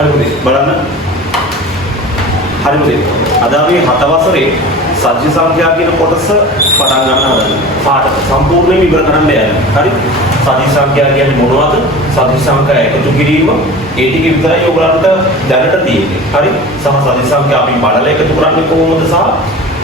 හරිද? බලන්න. හරිද? අද අපි 7 වසරේ සත්‍ය සංඛ්‍යා කියන කොටස පටන් ගන්නවා. පාඩම සම්පූර්ණයෙන් ඉවර කරන්න යන්නේ. හරි? සත්‍ය සංඛ්‍යා කියන්නේ මොනවද? සත්‍ය සංඛ්‍යා එකතු කිරීම ඒ ටික විතරයි ඔයගලන්ට දැනට තියෙන්නේ. හරි? සම සත්‍ය සංඛ්‍යා අපි බලලා එකතු කරන්නේ කොහොමද සහ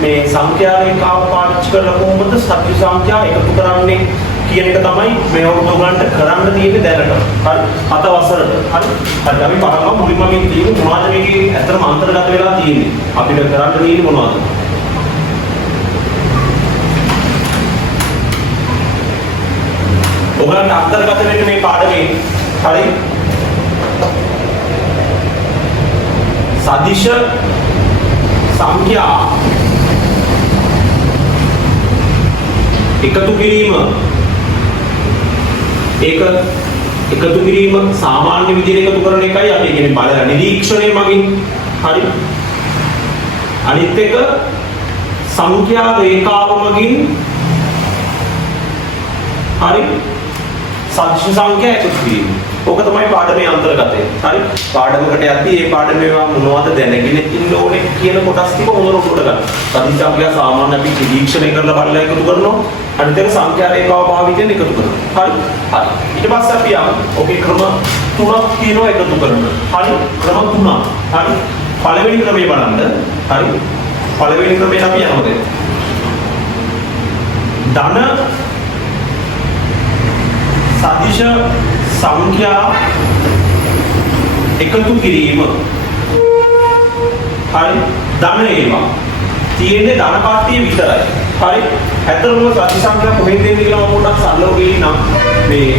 මේ සංඛ්‍යා රේඛාව පාවිච්චි කරලා කොහොමද සත්‍ය සංඛ්‍යා එකතු කරන්නේ කියන එක තමයි මේ ඔයගලන්ට කරන්න තියෙන්නේ දැනට. හරි? 7 වසරට. හරි? හරි අපි බලමු මුලින්ම මේ තියෙන්නේ මොනවද මේකේ ඇත්තටම අන්තර්ගත වෙලා තියෙන්නේ. අපිට කරන්න තියෙන්නේ මොනවද? ඔයගලන්ට අන්තර්ගත වෙන්නේ මේ පාඩමේ. හරි? සදිශ සංඛ්‍යා එකතු කිරීම ඒක එකතු කිරීම සාමාන්‍ය විදිහට එකතු කරන එකයි අපි කියන්නේ බලලා නිරීක්ෂණය මගින්. හරි? අනිත් එක සංඛ්‍යා රේඛාව මගින් හරි සදිශ සංඛ්‍යා එකතු කිරීම. ඕක තමයි පාඩමේ අන්තර්ගතය. හරි? පාඩමකට යද්දී මේ පාඩමේ මොනවද දැනගෙන ඉන්න ඕනේ කියන කොටස් ටික හොඳට උඩ ගන්න. සදිශ සංඛ්‍යා සාමාන්‍ය අපි නිරීක්ෂණය කරලා බලලා එකතු කරනවා. අනිත් එක සංඛ්‍යා රේඛාව භාවිතයෙන් එකතු කරනවා. හරි? හරි. ඊට පස්සේ අපි යමු. ඔකේ ක්‍රම තුනක් තියෙනවා එකතු කරන්න. හරි? ක්‍රම තුනක්. හරි? පළවෙනි ක්‍රමය බලන්න. හරි? පළවෙනි ක්‍රමයට අපි යනවා දැන්. ධන සදිශ සංඛ්‍යා එකතු කිරීම. හරි? ධන ඒවා තියෙන්නේ ධන කට්ටිය විතරයි. හරි? ඇත්තටම සදිශ සංඛ්‍යා කොහෙන්ද එන්නේ කියලා මම පොඩ්ඩක් සරලව කියන්නම්. මේ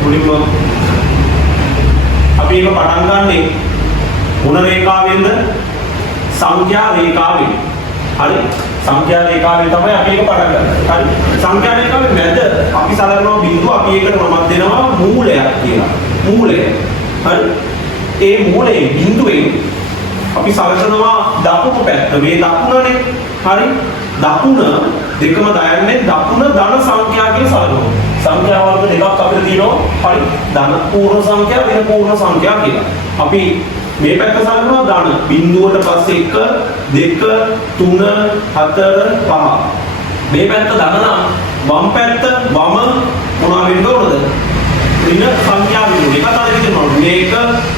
මුලින්ම අපි ඒක පටන් ගන්නෙ මොන රේඛාවෙන්ද? සංඛ්‍යා රේඛාවෙන්. හරි? සංඛ්‍යා රේඛාවෙන් තමයි අපි ඒක පටන් ගන්න. හරි? සංඛ්‍යා රේඛාවේ මැද අපි සලකනවා බිඳුව අපි ඒකට නමක් දෙනවා මූලයක් කියලා. මූලය. හරි? ඒ මූලයේ බිඳුවෙන් අපි සලකනවා දකුණු පැත්ත. මේ දකුණනේ. හරි? දකුණ දෙකම දයන්නේ දකුණ ධන සංඛ්‍යා කියලා සලකනවා. සංඛ්‍යා වර්ග දෙකක් අපිට තියෙනවා. හරි? ධන පූර්ණ සංඛ්‍යා වෙන පූර්ණ සංඛ්‍යා කියලා. අපි මේ පැත්ත සලකනවා ධන බිඳුවට පස්සේ 1 2 3 4 5. මේ පැත්ත ධන නම් වම් පැත්ත වම මොනවා වෙන්න ඕනද? ඍණ සංඛ්‍යා විදිහට එකක් අතර විදිහට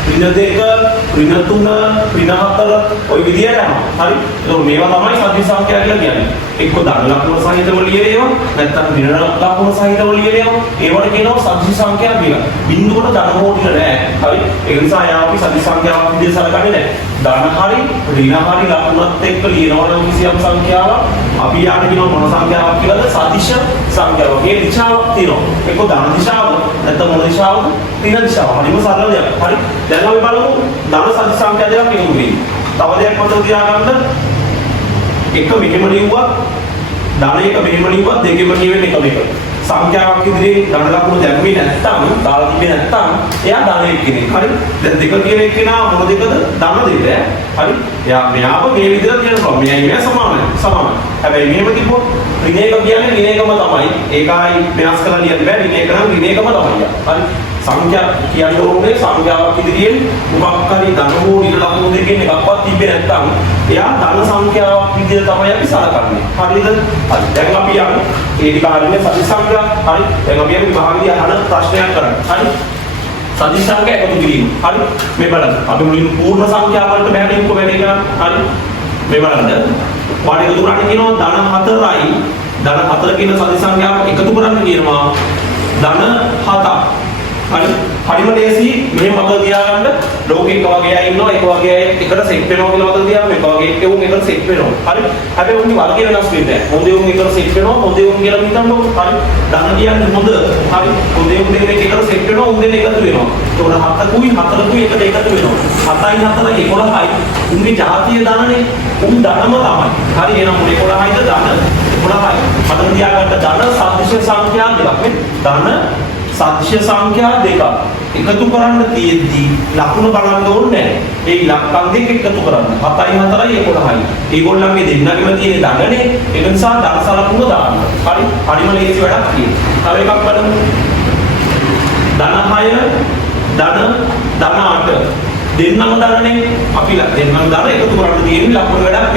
ඍණ 1 ඍණ 2 ඍණ 3 ඍණ 4 ඔය විදිහට යනවා. හරි? ඒක මේවා තමයි සදිශ සංඛ්‍යා කියලා කියන්නේ. එක්ක ධන ලකුණු සහිතව ලියේවා නැත්නම් ඍණ ලකුණු සහිතව ලියේවා. ඒවට කියනවා සදිශ සංඛ්‍යා කියලා. බිඳුවට ධන හොටිල නැහැ. හරි? ඒ නිසා යා අපි සදිශ සංඛ්‍යාවක් විදිහට සලකන්නේ නැහැ. ධන හරි ඍණ හරි ලකුණත් එක්ක ලියනවා නම් කිසියම් සංඛ්‍යාවක් අපි යාට කියනවා මොන සංඛ්‍යාවක් කියලාද? සදිශ සංඛ්‍යාවක්. මේ දිශාවක් තියෙනවා. එක්ක ධන දිශාව නැත්නම් මොන දිශාවද? ඍණ දිශාව. හරිම සරල දෙයක්. හරි? දැන් අපි බලමු ධන සදිශ සංඛ්‍යා දෙකක් එකතු වෙන්නේ. තව දෙයක් මතක තියාගන්න. එක මෙහෙම ලියුවා ධන එක මෙහෙම ලියුවා දෙකෙම කියවෙන්නේ එකම එක. සංඛ්‍යාවක් ඉදිරියේ ධන ලකුණු දැම්මේ නැත්නම් දාලා තිබෙන්නේ නැත්නම් එයා ධන එක කෙනෙක්. හරි? දැන් දෙක කියන එක්කෙනා මොන දෙකද? ධන දෙක. හරි? එයා මෙයාව මේ විදිහට කියනවා. මෙයයි මෙයා සමානයි. සමානයි. හැබැයි මෙහෙම තිබ්බොත් ඍණ එක කියන්නේ ඍණ එකම තමයි. ඒකයි මෙයාස් කරලා ලියන්න බෑ. ඍණ එක නම් ඍණ එකම තමයි. හරි? සංඛ්‍යා කියන්නේ ඕනේ සංඛ්‍යාවක් ඉදිරියෙන් මොකක් හරි ධන හෝ ඍණ ලකුණු දෙකෙන් එකක්වත් තිබ්බේ නැත්නම් එයා ධන සංඛ්‍යාවක් විදිහට තමයි අපි සලකන්නේ. හරිද? හරි. දැන් අපි යමු. ඒ ටික හරිනේ සදිශ සංඛ්‍යා. හරි. දැන් අපි යමු විභාගදී අහන ප්‍රශ්නයක් කරන්න. හරි. සදිශ සංඛ්‍යා එකතු කිරීම. හරි. මේ බලන්න. අපි මුලින් පූර්ණ සංඛ්‍යා වලට බැහැගෙන ඉක්ක වැඩි කරා. හරි. මේ බලන්න. වාට එකතු කරන්න කියනවා ධන 4යි. ධන 4 කියන සදිශ සංඛ්‍යාව එකතු කරන්න කියනවා ධන 7ක්. හරි හරිම ලේසි මෙහෙම මතක තියාගන්න ලෝකෙ එක වගේ අය ඉන්නවා එක වගේ අය එකට සෙට් වෙනවා කියලා මතක තියාගන්න එක වගේ එක්කෙවුන් එකට සෙට් වෙනවා හරි හැබැයි උන්ගේ වර්ගය වෙනස් වෙන්නේ නැහැ හොඳ උන් එකට සෙට් වෙනවා හොඳ උන් කියලා හිතන්නකො හරි ධන කියන්නේ හොඳ හරි හොඳ උන් දෙක එකට සෙට් වෙනවා උන් දෙක එකතු වෙනවා ඒතකොට 7කුයි 4කුයි එකට එකතු වෙනවා 7යි 4යි 11යි උන්ගේ ජාතිය ධනනේ උන් ධනම තමයි හරි එහෙනම් උන් 11යිද ධන 11යි මතක තියාගන්න ධන සදිශ සංඛ්‍යා දෙකක් නේ ධන සදිශ සංඛ්‍යා දෙකක් එකතු කරන්න තියෙද්දී ලකුණු බලන්න ඕනේ නැහැ. ඒ ඉලක්කම් දෙක එකතු කරන්න. 7යි 4යි 11යි. ඒගොල්ලන්ගේ දෙන්නගෙම තියෙන ධනනේ. ඒ නිසා ධන සලකුණ දාන්න. හරි? හරිම ලේසි වැඩක් තියෙනවා. තව එකක් බලමු. ධන 6 ධන ධන 8 දෙන්නම ධනනේ අපි දෙන්නම ධන එකතු කරන්න තියෙන්නේ ලකුණු වැඩක්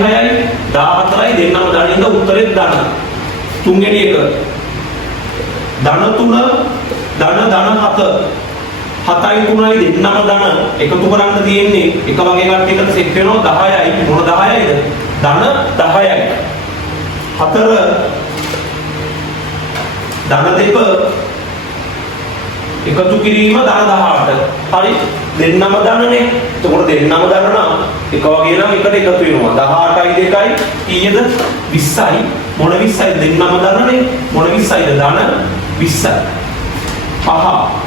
නැහැ 8යි 6යි 14යි දෙන්නම ධනින්ද උත්තරේ ධන තුන්වෙනි එක ධන 3 ධන 7 7යි 3යි දෙන්නම ධන එකතු කරන්න තියෙන්නේ එක වගේ කට්ටියකට සෙට් වෙනවා 10යි මොන 10යිද ධන 10යි 4 ධන 2 එකතු කිරීම ධන 18 හරි දෙන්නම ධනනේ එතකොට දෙන්නම ධන නම් එක වගේ නම් එකට එකතු වෙනවා 18යි 2යි කීයද 20යි මොන 20යි දෙන්නම ධනනේ මොන 20යිද ධන 20යි පහ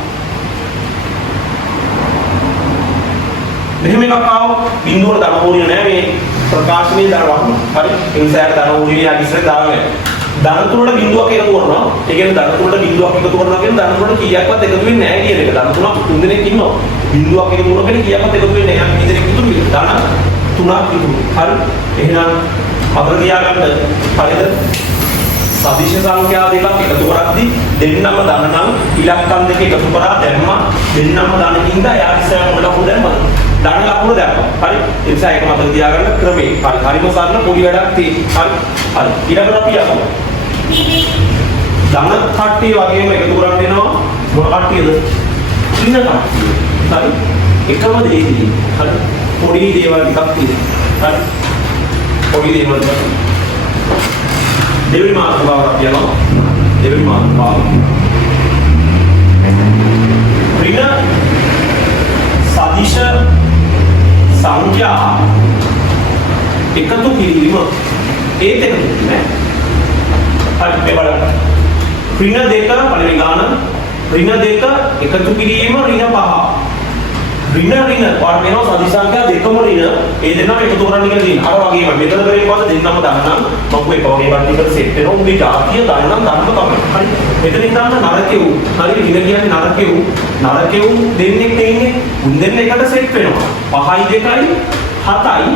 මෙහෙම එකක් ආව බිඳුවර ධන ඕනිය නෑ මේ ප්‍රකාශනයේ ධන වහන හරි ඒ නිසා ධන ඕනිය යාගි ඉස්සර දාගන්න ධන තුනට බිඳුවක් එකතු කරනවා ඒ කියන්නේ ධන තුනට බිඳුවක් එකතු කරනවා කියන්නේ ධන තුනට කීයක්වත් එකතු වෙන්නේ නැහැ කියන එක ධන තුනක් තුන් දෙනෙක් ඉන්නවා බිඳුවක් එකතු කරනවා කියන්නේ කීයක්වත් එකතු වෙන්නේ නැහැ අපි දෙනෙක් ඉතුරු ධන තුනක් ඉතුරු හරි එහෙනම් අපර තියාගන්න හරිද සදිශ සංඛ්‍යා දෙකක් එකතු කරද්දී දෙන්නම ධන නම් ඉලක්කම් දෙක එකතු කරා දැම්මා දෙන්නම ධනකින්ද යා ඉස්සර මොන ලකුණු දැම්මද ධන ලකුණු දැම්මා හරි ඒ නිසා ඒක මතක තියාගන්න ක්‍රමේ හරි හරිම සරල පොඩි වැඩක් තියෙනවා හරි ඊළඟට අපි යමු ධන කට්ටිය වගේම එකතු කරන් දෙනවා මොන කට්ටියද ඍණ කට්ටිය හරි එකම දෙයකින් හරි පොඩි දේවල් ටිකක් තියෙනවා හරි පොඩි දේවල් ටිකක් දෙවෙනි මාතෘකාවට අපි යනවා දෙවෙනි මාතෘකාව ඍණ සදිශ සංඛ්‍යා එකතු කිරීම ඒත් එකතු නෑ හරි මේ බලන්න ඍණ දෙක පළවෙනි ගාන ඍණ දෙක එකතු කිරීම ඍණ පහ ඍණ පාඩ වෙනවා සදිශ සංඛ්‍යා දෙකම ඍණ ඒ දෙන්නම එකතු කරන්න කියලා තියෙනවා අර වගේම මෙතන කරේ පස්සේ දෙන්නම දාන්නම් මම එක වගේ වටිකට සෙට් වෙනවා උඹේ ජාතිය දාන්නම් ධර්ම තමයි හරි මෙතනින් දාන්න නරකෙව් හරි ඍණ කියන්නේ නරකෙව් දෙන්නෙක් තියෙන්නේ උන් දෙන්න එකට සෙට් වෙනවා 5යි 2යි 7යි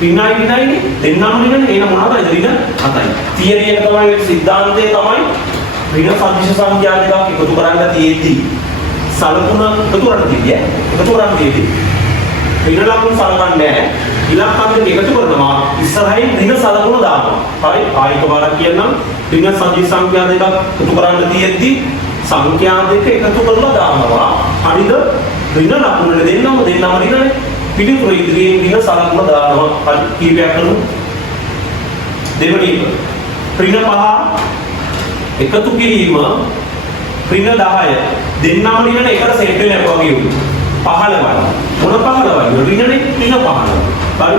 ඍණයි දෙන්නම ඍණ එන මොනවද ඍණ 7යි තියරි එක තමයි සිද්ධාන්තය තමයි ඍණ සදිශ සංඛ්‍යා දෙකක් එකතු කරන්න තියෙද්දි සලකුණ එකතු කරන්න තියෙන්නේ ඍණ ලකුණු සලකන්නේ නැහැ ඉලක්කම් දෙක එකතු කරනවා ඉස්සරහින් ඍණ සලකුණ දානවා හරි ආයක බාරක් කියන්නම් ඍණ සදිශ සංඛ්‍යා දෙකක් එකතු කරන්න තියෙද්දි සංඛ්‍යා දෙක එකතු කරලා දානවා හරිද ඍණ ලකුණ දෙන්නම ඍණනේ පිළිතුරු ඉදිරියෙන් ඍණ සලකුණ දානවා හරි කීපයක් කරමු දෙවෙනි ඍණ 5 එකතු කිරීම ඍණ 10 දෙන්නම ඍණ එකට සෙට් වෙනවා වගේ උඩු 15යි මොන 15යි ඍණනේ ඍණ 15 හරි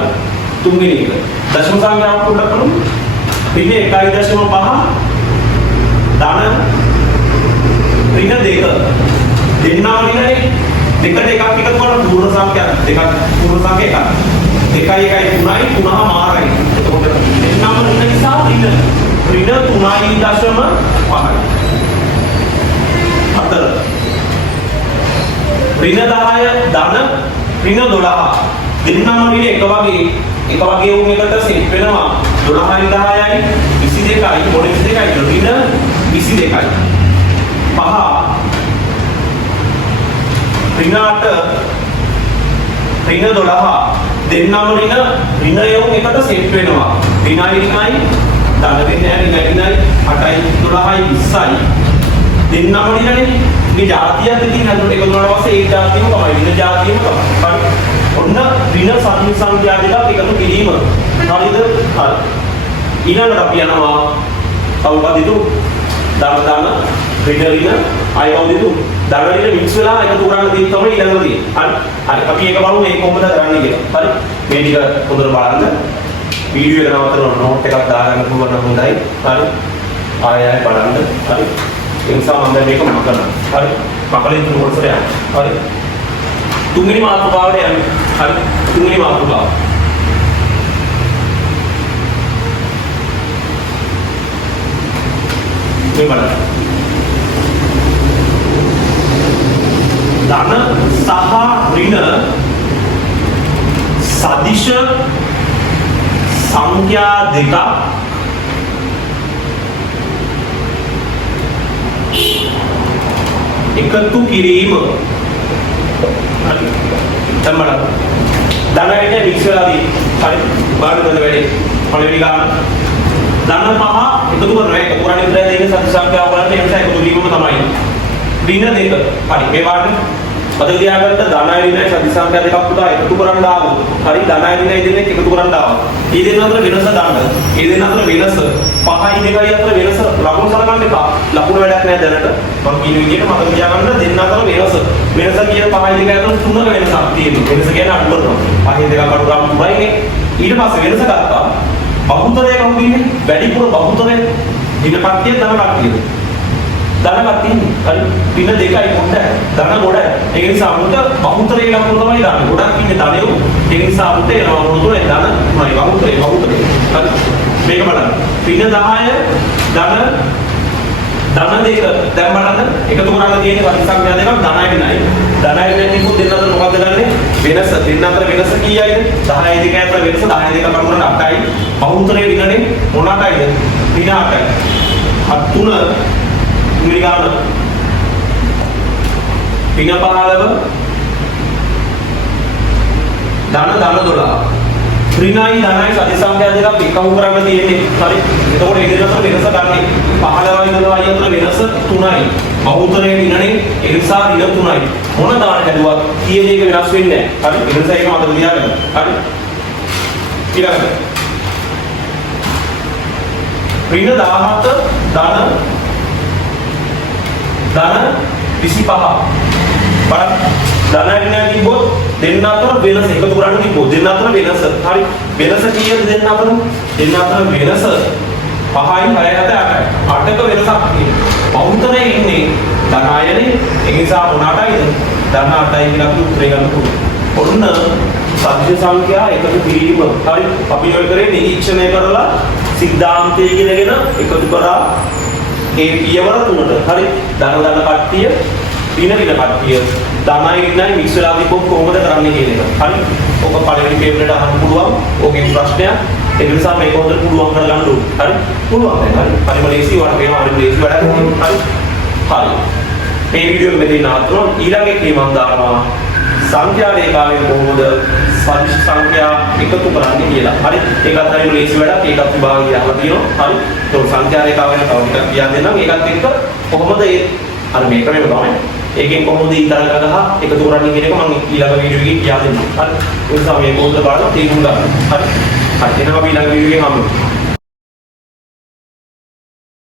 තුන්වෙනි එක දශම සංඛ්‍යාවක් පොඩ්ඩක් බලමු ඍණ 1.5 ධන ඍණ 2 දෙන්නම ඍණනේ දෙකට එකක් එකතු කරලා පූර්ණ සංඛ්‍යා දෙකක් පූර්ණ සංඛ්‍යා එකක් 2යි 1යි 3යි 3 මාරයි එතකොට දෙන්නම ඍණ නිසා ඍණ 3.5යි 4 ඍණ 10 ධන ඍණ 12 දෙන්නම ඍණ එක වගේ වුන් එකට සෙට් වෙනවා 12යි 10යි 22යි මොන 22යි ඍණ 22යි 5 ඍණ 8 ඍණ 12 දෙන්නම ඍණ යවුන් එකට සෙට් වෙනවා ඍණයි ධන ඍණයි 8යි 12යි 20යි දෙන්නම ඍණනේ මේ ජාතියක් තියෙන අතට එකතු වුණාට පස්සේ ඒ ජාතියම තමයි ඍණ ජාතියම තමයි. හරි. ඔන්න ඍණ සදිශ සංඛ්‍යා දෙකක් එකතු කිරීම. හරිද? හරි. ඊළඟට අපි යනවා කවුරුද ධන ඍණ අයවදිතු ධන ඍණ මික්ස් වෙලා එකතු කරන්න තියෙන තමයි ඊළඟට තියෙන්නේ. හරි. හරි. අපි ඒක බලමු මේක කොහොමද කරන්නේ කියලා. හරි. මේ ටික හොඳට බලන්න. වීඩියෝ එක නවත්තලා නෝට් එකක් දාගන්න පුළුවන් නම් හොඳයි. හරි. ආයෙ බලන්න. හරි. ඒ නිසා මම දැන් මේක මම කරනවා. හරි. මකලින් තුන කොටසට යන්න. හරි. තුන්වෙනි මාතෘකාවට යන්න. හරි. තුන්වෙනි මාතෘකාව. මේ බලන්න. ධන සහ ඍණ සදිශ සංඛ්‍යා දෙක එකතු කිරීම හරි. දැන් බලන්න. ධනයනේ මික්ස් වෙලාදී හරි බාහිර දෙන්න වැඩි. පළවෙනි ගාන ධන පහ එකතු කරනවා. එකතු කරන්නේ ඉතින් දෙන්නේ සත්‍ය සංඛ්‍යාව බලන්න ඒ නිසා එකතු වීමම තමයි. ඍණ දෙක. හරි මේ වාට මතක තියාගන්න ධනය ඍණයි සත්‍ය සංඛ්‍යා දෙකක් පුතා එකතු කරන්න ආවොත්. හරි ධනය ඍණයි දෙන්නේ එකතු කරන්න ආවොත්. මේ දෙන්න අතර වෙනස ගන්න. මේ දෙන්න අතර වෙනස 5යි 2යි අතර වෙනස ලකුණු සලකන්න එපා. ලකුණු වැඩක් නැහැ දැනට. මම කියන විදිහට මතක තියාගන්න දෙන්න අතර වෙනස. වෙනස කියන 5යි 2යි අතර 3ක වෙනසක් තියෙනවා. වෙනස කියන්නේ අඩු කරනවා. 5යි 2ක අඩු කරාම 3යිනේ. ඊට පස්සේ වෙනස ගත්තා. බහුතරය කවුද ඉන්නේ? වැඩිපුර බහුතරය දින කට්ටිය ධන කට්ටිය. ධන කට්ටිය. හරි. දින දෙකයි පොඩ්ඩ. ධන ගොඩ. ඒක නිසා මුට බහුතරය ලකුණු තමයි ධන. ගොඩක් ඉන්නේ ධනෙ උ. ඒක නිසා මුට එනවා මොනවද ධන තුනයි බහුතරය. හරි. මේක බලන්න. දින 10 ධන දෙක දැන් බලන්න එකතු කරලා තියෙන පරිසංඛ්‍යා දෙකක් ධනයි නයි. ධනයි නැති පොත් දෙන්න අතර මොකද්ද ගන්නෙ? වෙනස. දෙන්න අතර වෙනස කීයයිද? 10යි 2යි අතර වෙනස 10යි 2ක කඩ කරන 8යි. බහුතරයේ විනනේ මොන 8යිද? වින 8යි. 3 ඉංග්‍රීසි ගන්න. වින 15 ධන 12. ඍණයි ධනයි සති සංඛ්‍යා දෙකක් එකතු කරන්න තියෙන්නේ. හරි. එතකොට ඒ දෙක අතර වෙනස ගන්න. 15යි 12යි අතර වෙනස 3යි. බහුතරයේ විනනේ ඒ නිසා ඍණ 3යි. මොන දාන හැදුවත් කීය දෙක වෙනස් වෙන්නේ නැහැ. හරි. ඒ නිසා ඒක මතක තියාගන්න. හරි. ඊළඟට ඍණ 17 ධන 25. බලන්න. ධන ඍණ තිබ්බොත් දෙන්න අතර වෙනස එකතු කරන්න තිබ්බොත් දෙන්න අතර වෙනස. හරි. වෙනස කීයද දෙන්න අතර? දෙන්න අතර වෙනස 5යි 6යි 8යි. 8ක වෙනසක් තියෙනවා. බහුතරයේ ඉන්නේ ධනයනේ. ඒ නිසා මොන 8යිද? ධන 8යි කියලා අපි උත්තරේ ගන්න පුළුවන්. ඔන්න සත්‍ය සංඛ්‍යා එකතු කිරීම. හරි. අපි ඔය කරේ නිරීක්ෂණය කරලා සිද්ධාන්තය කියලාගෙන එකතු කරා ඒ පියවර තුනට. හරි. ධන කට්ටිය ඍණ කට්ටිය ධනයි ඍණයි මික්ස් වෙලා තිබ්බොත් කොහොමද කරන්නේ කියන එක. හරි. ඔක පළවෙනි පේපර් එකට අහන්න පුළුවන්. ඕකේ ප්‍රශ්නයක්. ඒ නිසා මේක හොඳට පුළුවන් කරගන්න ඕනේ. හරි. පුළුවන් දැන්. හරි. පරිම ලේසි වට මේවා හරි ලේසි වැඩක් නෙමෙයි. හරි. හරි. මේ වීඩියෝ එක මෙතන නවත්වනවා. ඊළඟ එකේ මම දානවා සංඛ්‍යා රේඛාවෙන් කොහොමද සදිශ සංඛ්‍යා එකතු කරන්නේ කියලා. හරි. ඒකත් හරිම ලේසි වැඩක්. ඒකත් විභාගය අහලා තියෙනවා. හරි. ඒක සංඛ්‍යා රේඛාවෙන් තව ටිකක් කියන්න දෙන්නම්. ඒකත් එක්ක කොහොමද අර මේක නෙමෙයි තමයි. ඒකෙන් කොහොමද ඊතරම් ගහ එකතු කරන්නේ කියන එක මම ඊළඟ වීඩියෝ එකේ කියා දෙන්නම්. හරි. ඒ නිසා මේ කොහොමද බලන්න තේරුම් ගන්න. හරි. හරි. එහෙනම් අපි ඊළඟ වීඩියෝ එකේ හම්බෙමු.